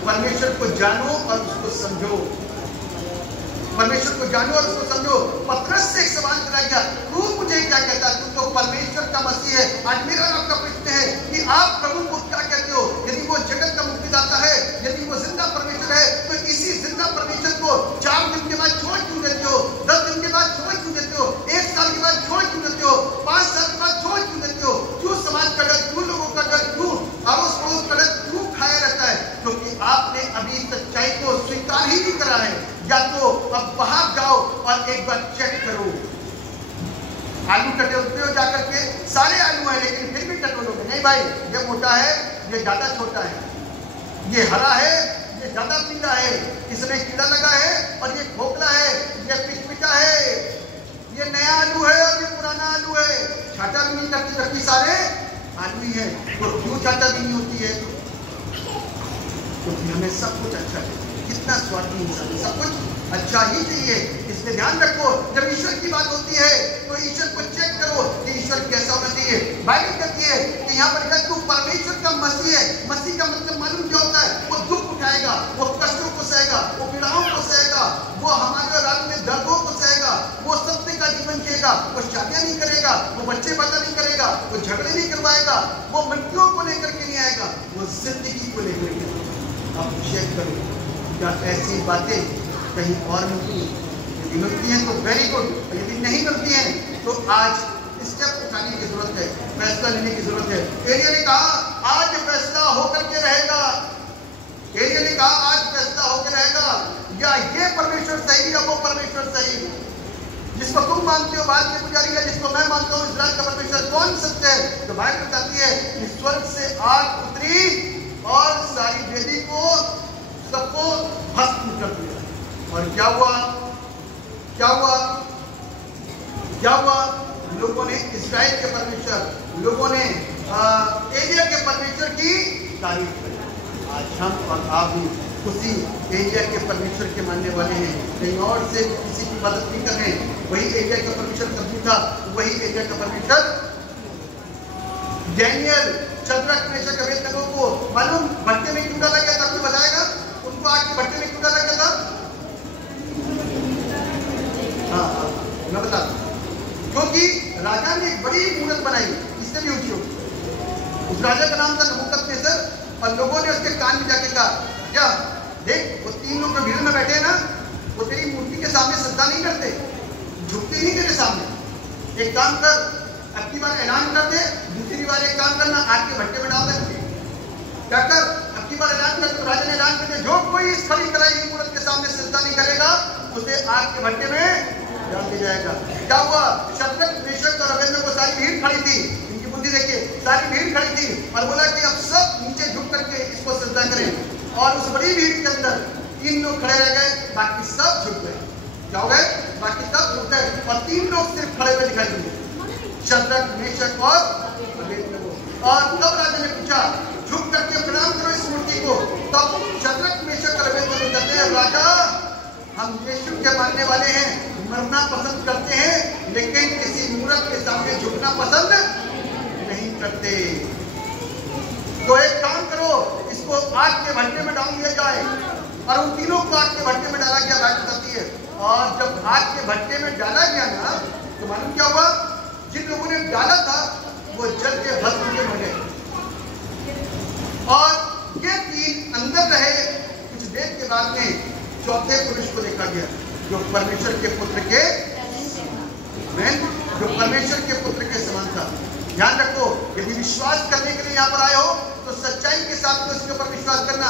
परमेश्वर को जानो और उसको समझो। परमेश्वर को जानो और उसको समझो। पतरस से एक सवाल करा गया, तू मुझे क्या कहता है? तू तो परमेश्वर का मसीह है। आज मेरा आपका प्रश्न है कि आप प्रभु को क्या कहते हो? यदि वो जगत का मुक्तिदाता है, यदि वो जिंदा परमेश्वर है, तो इसी जिंदा परमेश्वर को 4 दिन के बाद छोड़ क्यों देते हो? 10 दिन के बाद छोड़ क्यों देते हो? 1 साल के बाद छोड़ क्यों देते हो? 5 साल के बाद छोड़ क्यों देते हो? क्यों समाज का डर, क्यों लोगों का डर, क्यों अड़ोस पड़ोस का डर क्यों खाया रहता है? क्योंकि आपने अभी सच्चाई को स्वीकार ही नहीं करा है। या तो अब बाहर जाओ और एक बार चेक करो। आलू टटोलते हो जाकर के, सारे आलू हैं लेकिन फिर भी टटोलोगे नहीं भाई, ये मोटा है, ये ज्यादा छोटा है, ये हरा है, ये ज्यादा पीला है, इसमें कीड़ा लगा है और ये खोखला है, ये पिचपिचा है, ये नया आलू है और ये पुराना आलू है। छाटा भी नहीं करती जबकि सारे आलू ही है। तो क्यों छाटा भी नहीं होती है? क्योंकि हमें सब कुछ अच्छा है। कितना स्वार्थी इंसान है, सब कुछ अच्छा ही चाहिए। इसलिए ध्यान रखो, जब ईश्वर की बात होती है तो ईश्वर को चेक करो कि ईश्वर कैसा होना चाहिए। बाइबल कहती है कि यहाँ पर तू परमेश्वर का मसीह है। मसीह का मतलब मालूम क्या होता है? वो दुख उठाएगा, वो कष्टों को सहेगा, वो पीड़ाओं को सहेगा, वो हमारे रात में दर्दों को सहेगा, वो सत्य का जीवन जिएगा, वो शादियां नहीं करेगा, वो बच्चे पैदा नहीं करेगा, वो झगड़े नहीं करवाएगा, वो मृत्यु को लेकर के नहीं आएगा, वो जिंदगी को लेकर के। आप चेक करो क्या ऐसी बातें कहीं और मिलती हैं? यदि मिलती हैं तो वेरी गुड, यदि नहीं मिलती हैं तो आज स्टेप उठाने की जरूरत है, फैसला लेने की जरूरत है। एलिया ने कहा आज फैसला होकर के रहेगा। एलिया ने कहा आज फैसला होकर रहेगा, या ये परमेश्वर सही या वो परमेश्वर सही। जिसको तुम मानते हो बात के पुजारी है, जिसको मैं मानता हूँ इस्राएल का परमेश्वर, कौन सत्य है? तो बाइबल बताती है कि स्वर्ग से आग उतरी और सारी वेदी को सबको भस्म कर दिया। और क्या हुआ? क्या हुआ? क्या हुआ? लोगों ने इस्राएल के परमेश्वर, लोगों ने एलिया के परमेश्वर की तारीफ की। आज हम और आप भी उसी एलिया के परमेश्वर के मानने वाले हैं, कहीं और से किसी की मदद नहीं कर रहे हैं। वही एलिया का परमेश्वर कभी था, वही एलिया का परमेश्वर। डैनियल, शद्रक, मेशक, अबेदनगो को मालूम भट्टे में क्यों डाला गया था? आपको बताएगा उनको आग के भट्टे में क्यों डाला गया था? हाँ, मैं बता दूं। क्योंकि राजा ने एक बड़ी मूर्त बनाई, इससे भी ऊंची होगी। उस राजा का नाम था नबूकदनेस्सर, और लोगों ने उसके कान में जाके कहा, क्या देख वो 3 लोग जो भीड़ में बैठे हैं ना, वो तेरी मूर्ति के सामने सजदा नहीं करते, झुकते नहीं तेरे सामने। एक काम कर, अब की बार ऐलान कर दे, दूसरी बार एक काम करना, आग के भट्टे में डाल दे। क्या कर, अब की बार ऐलान कर, तो राजा ने ऐलान कर दिया, जो कोई इस खड़ी कराई हुई मूर्त के सामने सजदा नहीं करेगा उसे आग के भट्टे में डाल दिया जाएगा। क्या हुआ? शद्रक, मेशक और अबेदनगो, सारी भीड़ खड़ी थी। इनकी बुद्धि देखिए, सारी भीड़ खड़ी थी और बोला कि अब सब नीचे झुक करके इसको सजदा करें। और उस बड़ी भीड़ के अंदर 3 लोग खड़े रह गए, बाकी सब झुक गए। क्या हो गए? बाकी सब झुक गए और 3 लोग सिर्फ खड़े हुए दिखाई दिए, शद्रक, मेशक और अबेदनगो। और तब राजा ने पूछा, झुक करके प्रणाम करो इस मूर्ति को। तब शद्रक, मेशक और अबेदनगो कहते हैं, राजा हम यीशु के मानने वाले हैं, मरना पसंद करते हैं लेकिन किसी मूर्त के सामने झुकना पसंद नहीं करते। तो एक काम करो, इसको आग के भट्टे में डाल दिया जाए। और उन तीनों को आग के भट्टे में डाला गया, बात बताती है। और जब आग के भट्टे में डाला गया ना, तो मालूम क्या हुआ? जिन लोगों ने डाला था वो जल के भस्म के मर गए। और ये 3 अंदर रहे। कुछ देर के बाद में चौथे पुरुष को देखा गया, जो परमेश्वर के पुत्र के जो परमेश्वर के पुत्र के समान था। ध्यान रखो, यदि विश्वास करने के लिए यहाँ पर आए हो तो सच्चाई के साथ में उसके ऊपर विश्वास करना।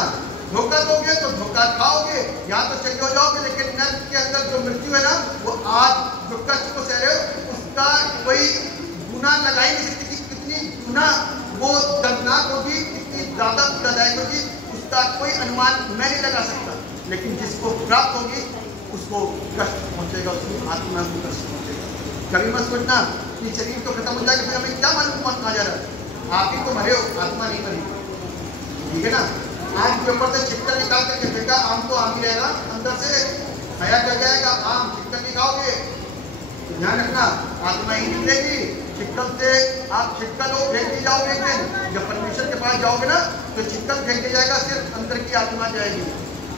धोखा दोगे तो धोखा खाओगे, यहाँ तो चले हो जाओगे, लेकिन नर्क के अंदर जो मृत्यु है ना, वो आज जो कष्ट को सह रहे हो उसका कोई गुना लगाई नहीं सकती कि कितनी गुना वो दर्दनाक होगी, कितनी ज्यादा पीड़ादायक होगी, उसका कोई अनुमान मैं नहीं लगा सकता। लेकिन जिसको प्राप्त होगी उसको कष्ट पहुंचेगा, उसकी आत्मा को कष्ट पहुंचेगा। कभी मत सोचना कि शरीर तो खत्म हो जाएगा, फिर हमें क्या मालूम कौन कहा जा रहा है। आप ही तो मरे हो, आत्मा नहीं मरी, ठीक है ना। आम के ऊपर से छिक्कर निकाल करके फेंका, आम तो आम ही रहेगा, अंदर से हया कर जाएगा, आम छिक्कर नहीं खाओगे। तो ध्यान रखना, आत्मा ही निकलेगी, चिक्कल से आप चिक्कल हो फेंक दी जाओगे एक दिन, जब परमेश्वर के पास जाओगे ना तो चिक्कल फेंक दिया जाएगा, सिर्फ अंदर की आत्मा जाएगी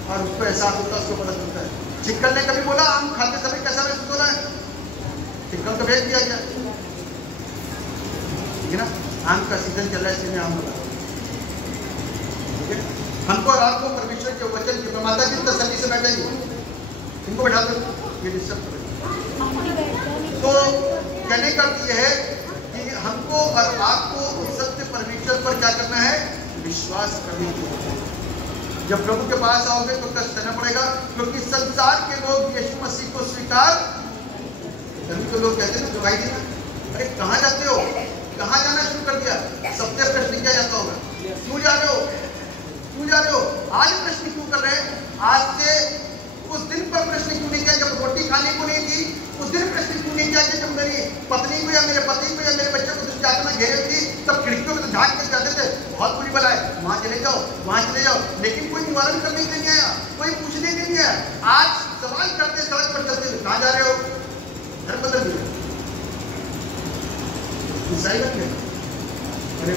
और उसको एहसास होता है, उसको पता चलता है। चिक्कल ने कभी बोला आम खाते समय कैसा महसूस हो रहा है? चिक्कल तो फेंक दिया गया, ठीक है ना। आम का सीजन चल रहा है, इसलिए आम बोला, ठीक है। हमको रात को परमेश्वर के वचन की प्रमाता की तसल्ली से बैठेंगे, इनको बैठा दो, ये डिस्टर्ब करें। तो कहने का अर्थ यह है कि हमको और आपको उस सत्य परमेश्वर पर क्या करना है? विश्वास करने की। जब प्रभु के पास आओगे तो कष्ट सहना पड़ेगा, क्योंकि संसार के लोग यीशु मसीह को स्वीकार, तभी तो लोग कहते हैं ना, भाई देना, अरे कहाँ जाते हो, कहाँ जाना शुरू कर दिया? सबसे प्रश्न किया जाता होगा, क्यों जा रहे हो, क्यों जा रहे हो? आज प्रश्न क्यों कर रहे हैं? आज से उस दिन पर प्रश्न क्यों नहीं किया जब रोटी खाने को नहीं दी? उस दिन प्रश्न क्यों नहीं किया कि जब मेरी पत्नी को या मेरे पति को या मेरे बच्चे को दुष्ट आत्मा घेरे थी, तब खिड़कियों में तो झांक कर जाते थे, बहुत बुरी बला है, वहां चले जाओ, वहां चले जाओ, लेकिन कोई निवारण करने के लिए नहीं आया, कोई पूछने के लिए नहीं आया। आज सवाल करते सड़क पर चलते हुए, कहाँ जा रहे हो? घर बदल दिया, ईसाई बन गए। अरे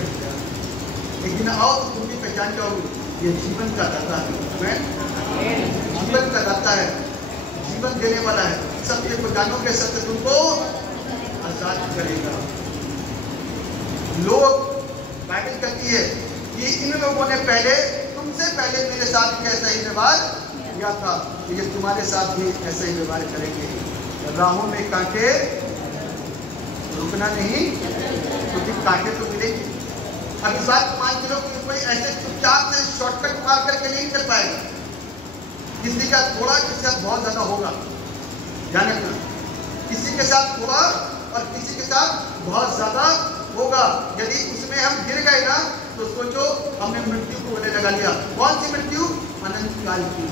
एक दिन आओ तो तुम भी पहचान जाओगे, ये जीवन का दाता है, जीवन का दाता है, जीवन देने वाला है। सत्य को जानोगे, सत्य तुमको आजाद करेगा। लोग, बाइबल कहती है कि इन लोगों ने पहले, तुमसे पहले मेरे साथ भी ऐसा ही व्यवहार किया था, तो ये तुम्हारे साथ भी ऐसा ही व्यवहार करेंगे। राहों में कांटे, रुकना नहीं, क्योंकि कांटे तो मिलेंगे। अब इस बात को मान लो कि कोई ऐसे चुपचाप से शॉर्टकट मार करके नहीं चल पाएगा, किसी का थोड़ा, किसी का बहुत ज्यादा होगा, ध्यान रखना। किसी के साथ थोड़ा और किसी के साथ बहुत ज्यादा होगा। यदि उसमें हम गिर गए ना तो सोचो हमने मृत्यु को गले लगा लिया। कौन सी मृत्यु? अनंत काल की।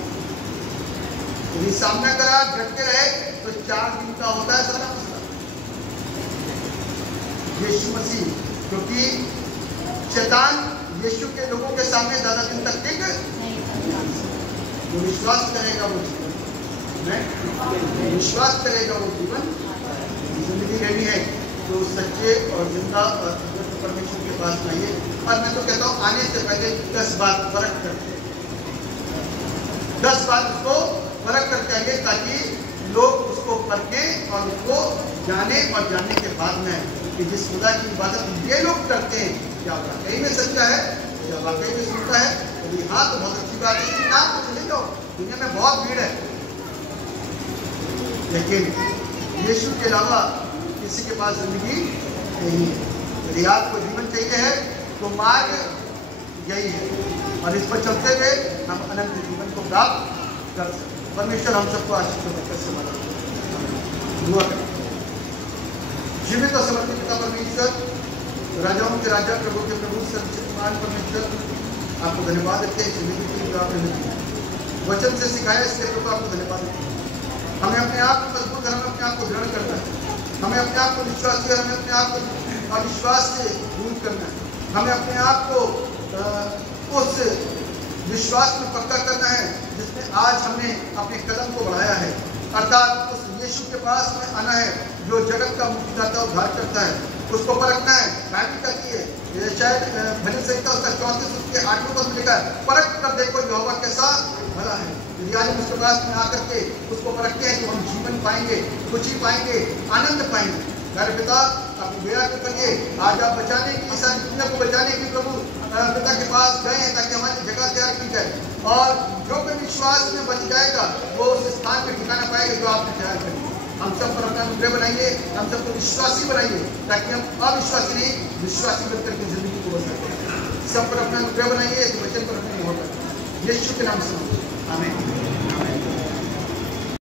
यदि सामना करा, डट के रहे तो 4 दिन का होता है सारा मसला। यीशु मसीह, क्योंकि शैतान यीशु के लोगों के सामने ज्यादा दिन तक टिक, जो विश्वास करेगा वो जीवन, विश्वास करेगा वो जीवन, जिंदगी लेनी है तो सच्चे और जिंदा और परमेश्वर के पास आइए। और मैं तो कहता हूँ आने से पहले 10 बार परख करके, 10 बार उसको परख करके आइए, ताकि लोग उसको परखें और उसको जाने, और जानने के बाद में कि जिस खुदा की इबादत ये लोग करते हैं क्या वाकई में सच्चा है, क्या वाकई में सुनता है। यदि हाँ तो बहुत अच्छी बात है, ना तो चले जाओ, दुनिया में बहुत भीड़ है, लेकिन यीशु के अलावा किसी के पास जिंदगी नहीं है। यदि आपको जीवन चाहिए है तो मार्ग यही है, और इस पर चलते हुए हम अनंत जीवन को प्राप्त कर सकते। परमेश्वर हम सबको आशीष बरकत से मदद दुआ करें। जीवित और समर्पित पिता परमेश्वर, राजाओं के राजा, प्रभु के प्रभु, सर्वशक्तिमान परमेश्वर, आपको धन्यवाद देते हैं जिंदगी की आपने दी, वचन से सिखाया, इसके प्रभु आपको धन्यवाद देते हैं। हमें अपने आप को मजबूत करना, अपने आप को दृढ़ करना है, हमें अपने आप को विश्वास किया, हमें अपने आप को अविश्वास से दूर करना है, हमें अपने आप को उस विश्वास में पक्का करना है जिसमें आज हमने अपने कदम को बढ़ाया है, अर्थात उस यीशु के पास में आना है जो जगत का मुक्तिदाता उद्धार करता है, उसको परखना है। बाइबल कहती है, शायद भजन संहिता उसका 34 उसके 8वें पद में लिखा है, परख कर देखो यहोवा कैसा भला है। यदि आज हम उसके पास में आकर के उसको परखते हैं तो हम जीवन पाएंगे, खुशी पाएंगे, आनंद पाएंगे। मेरे पिता, आप दया करिए, आज आप बचाने की, सारी दुनिया को बचाने की प्रभु पिता के पास गए हैं ताकि हमारी जगह तैयार की जाए, और जो कोई विश्वास में बच जाएगा वो उस स्थान में ठिकाना पाएगा जो आपने तैयार करेंगे। हम सब पर अपना अनुग्रह बनाइए, हम सबको विश्वासी बनाइए, ताकि हम अविश्वासी नहीं विश्वासी बनकर के जिंदगी को बचा सकें। सब पर अपना अनुग्रह बनाइए, वचन पर अपनी मोहर, यीशु के नाम से आमीन।